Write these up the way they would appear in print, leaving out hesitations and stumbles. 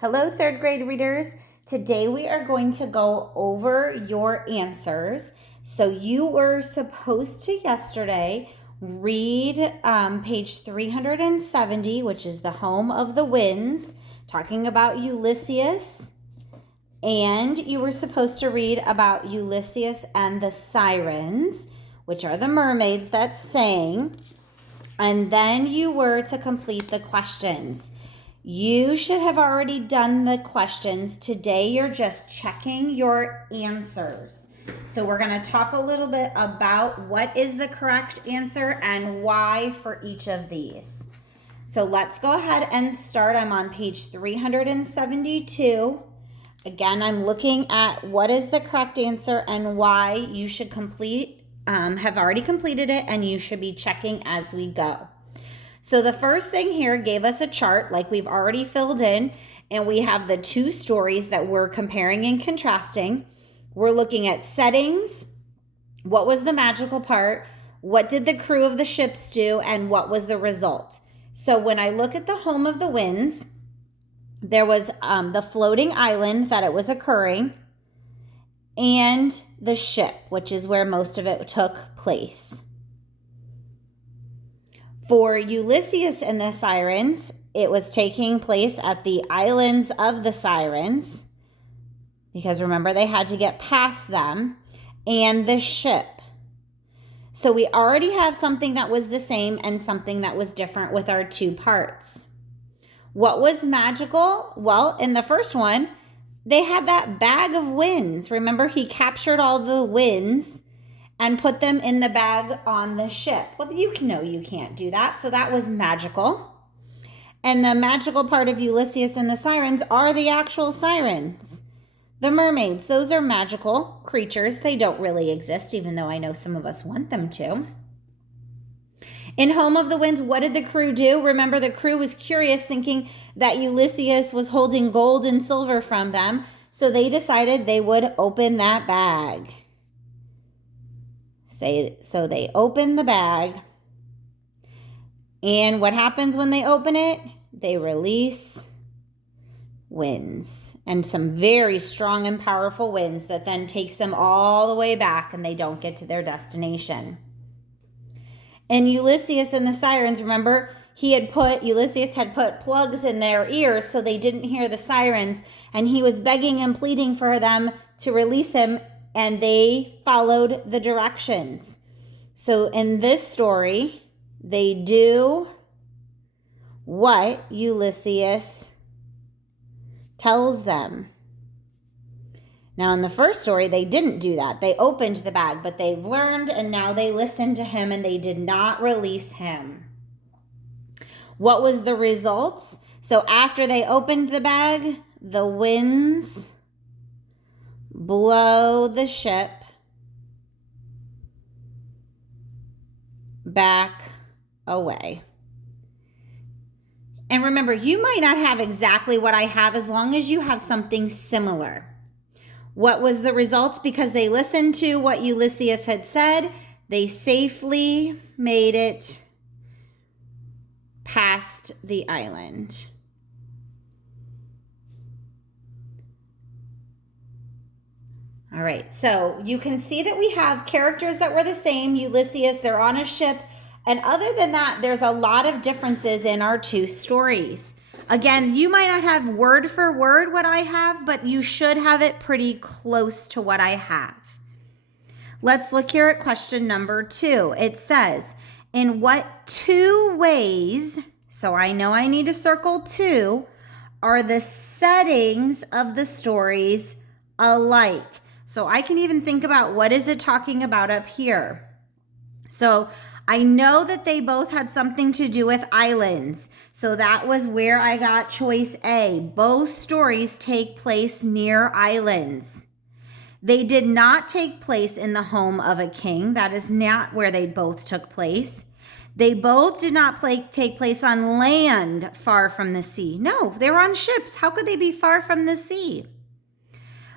Hello, third grade readers. Today we are going to go over your answers. So you were supposed to yesterday read page 370, which is the home of the winds, talking about Ulysses. And you were supposed to read about Ulysses and the sirens, which are the mermaids that sang. And then you were to complete the questions. You should have already done the questions. Today, you're just checking your answers. So we're going to talk a little bit about what is the correct answer and why for each of these. So let's go ahead and start. I'm on page 372. Again, I'm looking at what is the correct answer and why. You should have already completed it, and you should be checking as we go. So the first thing here gave us a chart like we've already filled in, and we have the two stories that we're comparing and contrasting. We're looking at settings, what was the magical part, what did the crew of the ships do, and what was the result. So when I look at the home of the winds, there was the floating island that it was occurring, and the ship, which is where most of it took place. For Ulysses and the sirens, it was taking place at the islands of the sirens, because remember they had to get past them, and the ship. So we already have something that was the same and something that was different with our two parts. What was magical? Well, in the first one, they had that bag of winds. Remember, he captured all the winds and put them in the bag on the ship. Well, you know you can't do that, so that was magical. And the magical part of Ulysses and the sirens are the actual sirens. The mermaids, those are magical creatures. They don't really exist, even though I know some of us want them to. In Home of the Winds, what did the crew do? Remember, the crew was curious, thinking that Ulysses was holding gold and silver from them, so they decided they would open that bag. So they open the bag, and what happens when they open it? They release winds, and some very strong and powerful winds that then takes them all the way back, and they don't get to their destination. And Ulysses and the sirens, remember, Ulysses had put plugs in their ears so they didn't hear the sirens, and he was begging and pleading for them to release him, and they followed the directions. So in this story, they do what Ulysses tells them. Now, in the first story, they didn't do that. They opened the bag, but they learned, and now they listened to him, and they did not release him. What was the results? So after they opened the bag, the winds blow the ship back away. And remember, you might not have exactly what I have as long as you have something similar. What was the results? Because they listened to what Ulysses had said, they safely made it past the island. All right, so you can see that we have characters that were the same. Ulysses, they're on a ship. And other than that, there's a lot of differences in our two stories. Again, you might not have word for word what I have, but you should have it pretty close to what I have. Let's look here at question number 2. It says, in what two ways, so I know I need to circle 2, are the settings of the stories alike? So I can even think about what is it talking about up here. So I know that they both had something to do with islands. So that was where I got choice A. Both stories take place near islands. They did not take place in the home of a king. That is not where they both took place. They both did not take place on land far from the sea. No, they were on ships. How could they be far from the sea?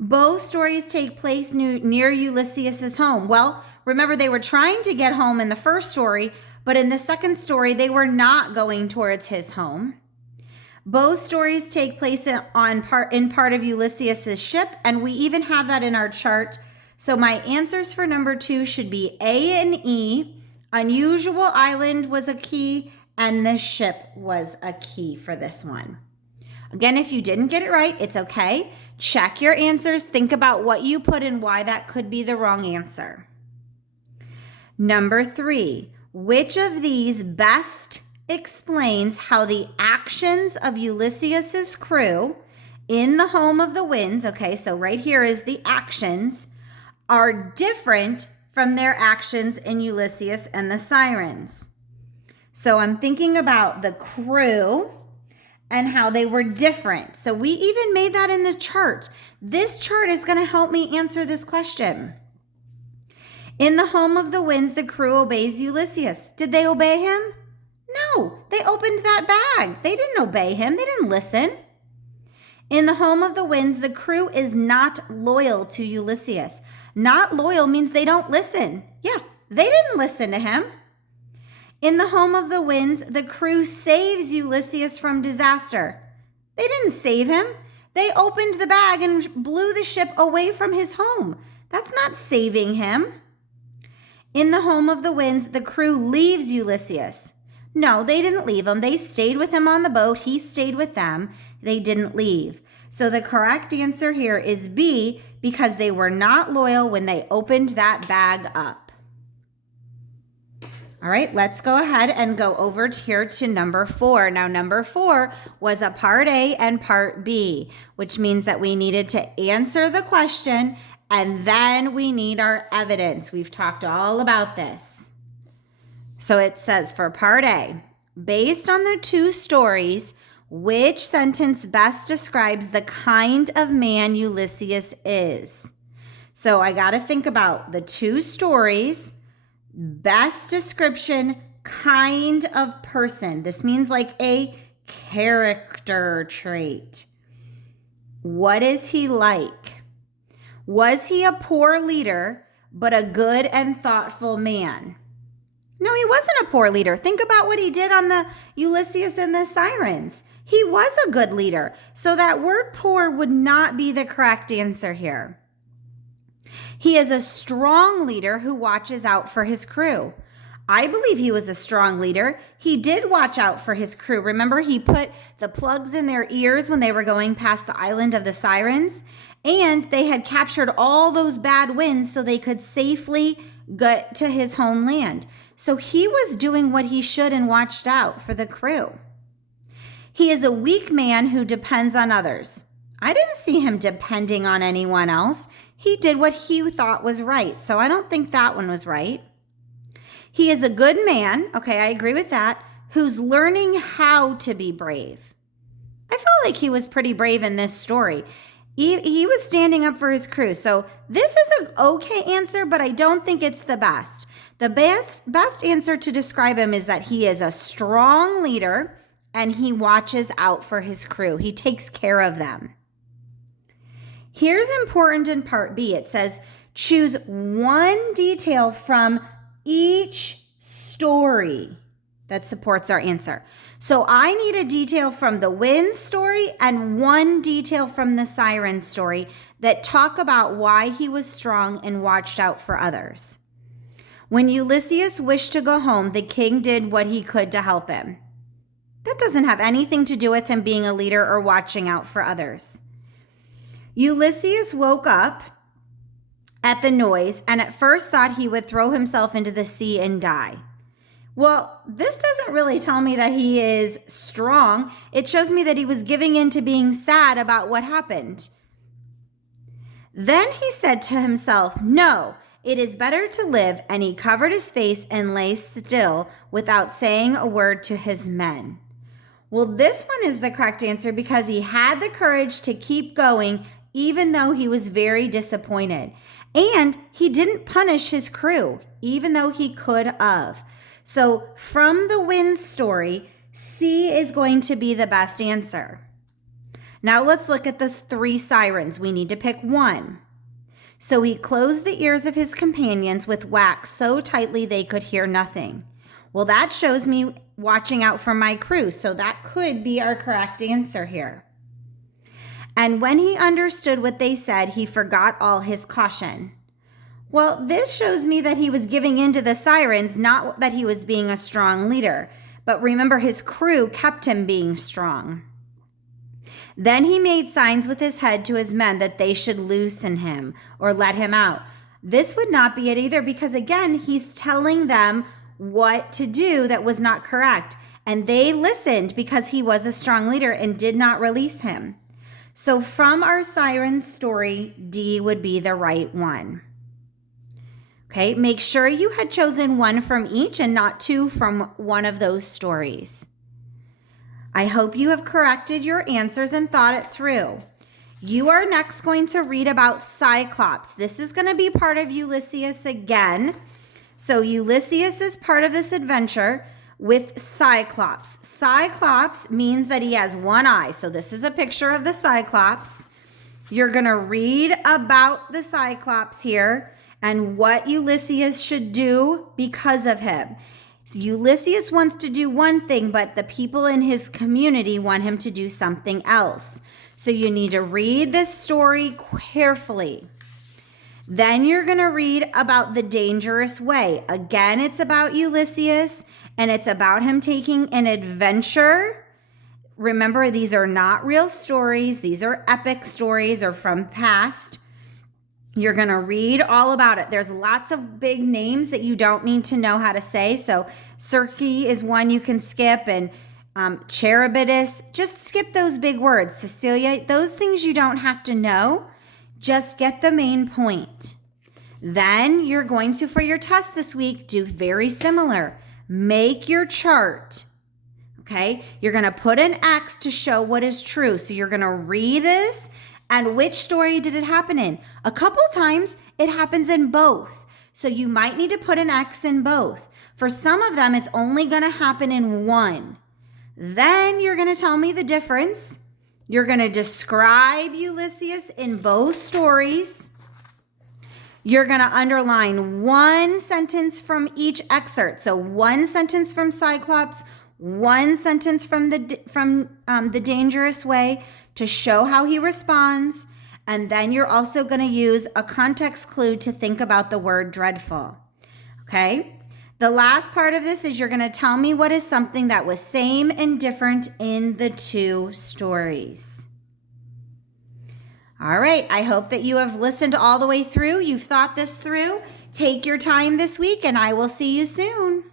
Both stories take place near Ulysses' home. Well, remember, they were trying to get home in the first story, but in the second story, they were not going towards his home. Both stories take place in part of Ulysses' ship, and we even have that in our chart. So my answers for number 2 should be A and E. Unusual island was a key, and the ship was a key for this one. Again, if you didn't get it right, it's okay. Check your answers. Think about what you put and why that could be the wrong answer. Number 3, which of these best explains how the actions of Ulysses' crew in the home of the winds, okay, so right here is the actions, are different from their actions in Ulysses and the Sirens? So I'm thinking about the crew and how they were different. So we even made that in the chart. This chart is going to help me answer this question. In the home of the winds, the crew obeys Ulysses. Did they obey him? No, they opened that bag. They didn't obey him. They didn't listen. In the home of the winds, the crew is not loyal to Ulysses. Not loyal means they don't listen. Yeah, they didn't listen to him. In the home of the winds, the crew saves Ulysses from disaster. They didn't save him. They opened the bag and blew the ship away from his home. That's not saving him. In the home of the winds, the crew leaves Ulysses. No, they didn't leave him. They stayed with him on the boat. He stayed with them. They didn't leave. So the correct answer here is B, because they were not loyal when they opened that bag up. All right, let's go ahead and go over here to number 4. Now, number 4 was a part A and part B, which means that we needed to answer the question and then we need our evidence. We've talked all about this. So it says for part A, based on the 2 stories, which sentence best describes the kind of man Ulysses is? So I got to think about the 2 stories. Best description, kind of person. This means like a character trait. What is he like? Was he a poor leader, but a good and thoughtful man? No, he wasn't a poor leader. Think about what he did on the Ulysses and the Sirens. He was a good leader. So that word poor would not be the correct answer here. He is a strong leader who watches out for his crew. I believe he was a strong leader. He did watch out for his crew. Remember, he put the plugs in their ears when they were going past the island of the Sirens, and they had captured all those bad winds so they could safely get to his homeland. So he was doing what he should and watched out for the crew. He is a weak man who depends on others. I didn't see him depending on anyone else. He did what he thought was right. So I don't think that one was right. He is a good man. Okay, I agree with that. Who's learning how to be brave. I felt like he was pretty brave in this story. He was standing up for his crew. So this is an okay answer, but I don't think it's the best. The best answer to describe him is that he is a strong leader and he watches out for his crew. He takes care of them. Here's important in part B. It says, choose one detail from each story that supports our answer. So I need a detail from the wind story and one detail from the siren story that talk about why he was strong and watched out for others. When Ulysses wished to go home, the king did what he could to help him. That doesn't have anything to do with him being a leader or watching out for others. Ulysses woke up at the noise and at first thought he would throw himself into the sea and die. Well, this doesn't really tell me that he is strong. It shows me that he was giving in to being sad about what happened. Then he said to himself, "No, it is better to live," and he covered his face and lay still without saying a word to his men. Well, this one is the correct answer because he had the courage to keep going even though he was very disappointed. And he didn't punish his crew, even though he could have. So from the wind story, C is going to be the best answer. Now let's look at the 3 sirens. We need to pick one. So he closed the ears of his companions with wax so tightly they could hear nothing. Well, that shows me watching out for my crew. So that could be our correct answer here. And when he understood what they said, he forgot all his caution. Well, this shows me that he was giving in to the sirens, not that he was being a strong leader. But remember, his crew kept him being strong. Then he made signs with his head to his men that they should loosen him or let him out. This would not be it either, because again, he's telling them what to do that was not correct. And they listened because he was a strong leader and did not release him. So from our siren story, D would be the right one. Okay, make sure you had chosen one from each and not two from one of those stories. I hope you have corrected your answers and thought it through. You are next going to read about Cyclops. This is going to be part of Ulysses again. So Ulysses is part of this adventure with Cyclops. Cyclops means that he has one eye. So this is a picture of the Cyclops. You're going to read about the Cyclops here and what Ulysses should do because of him. So Ulysses wants to do one thing, but the people in his community want him to do something else. So you need to read this story carefully. Then you're going to read about the dangerous way. Again, it's about Ulysses, and it's about him taking an adventure. Remember, these are not real stories. These are epic stories or from past. You're going to read all about it. There's lots of big names that you don't need to know how to say. So Circe is one you can skip, and Charybdis. Just skip those big words. Cecilia, those things you don't have to know. Just get the main point. Then you're going to, for your test this week, do very similar. Make your chart. Okay? You're going to put an X to show what is true. So you're going to read this. And which story did it happen in? A couple times it happens in both. So you might need to put an X in both. For some of them, it's only going to happen in one. Then you're going to tell me the difference. You're going to describe Ulysses in both stories. You're going to underline one sentence from each excerpt. So one sentence from Cyclops, one sentence from the dangerous way to show how he responds. And then you're also going to use a context clue to think about the word dreadful. Okay? The last part of this is you're going to tell me what is something that was same and different in the two stories. All right, I hope that you have listened all the way through. You've thought this through. Take your time this week, and I will see you soon.